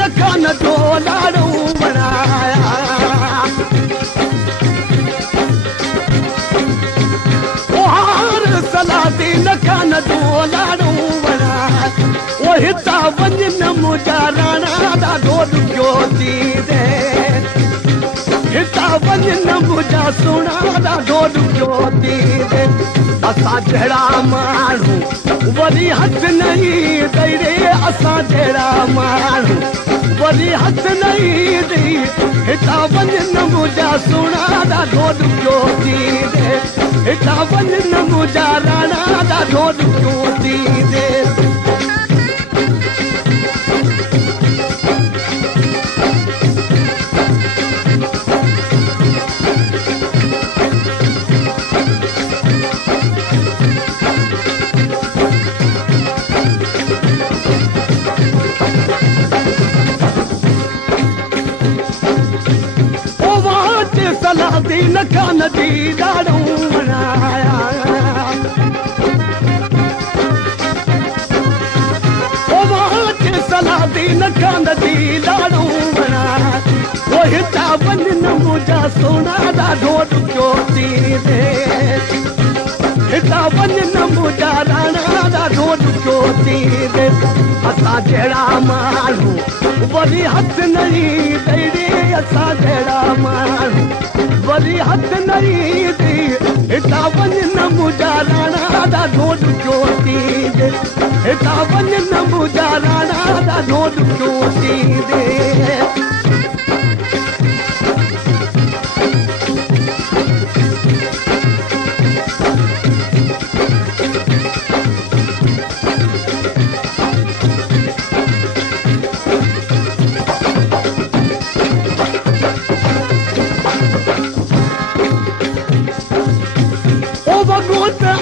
न कान जो लाड़ू बनाया ओहार सलादी न कान जो लाड़ू बनाया ओ हिता वञ न मुंहिंजा राणा ॾाढो ॾुखियो थी दे हिता वञ न मुंहिंजा सुहिणा ॾाढो ॾुखियो थी दे असां जहिड़ा माण्हू वरी हथ नहीं ॾई रे असां जहिड़ा माण्हू वरी हथ नहीं ॾई हितां वञ न मुंहिंजा सुहिणा ॾाढो ॾुखियो थी दे हितां वञ न मुंहिंजा राणा ॾाढो ॾुखियो थी दे सलादी न कान जी ॾाड़ू बनाया सलादी न कान जी ॾाड़ू बनाया ओ हितां वञ न मुंहिंजा सुहिणा ॾाढो ॾुखियो थी दे हितां वञ न मुंहिंजा राणा ॾाढो ॾुखियो थी दे असां जहिड़ा माण्हू वरी हथ नहीं ॾई रे असां जहिड़ा माण्हू वरी हथ नहीं ॾई हितां वञ न मुंहिंजा राणा ॾाढो ॾुखियो थी दे हितां वञ न मुंहिंजा राणा ॾाढो ॾुखियो थी दे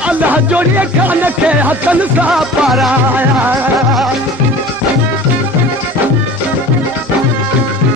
अल्लाह जोड़िए कान के हथन सां पाराया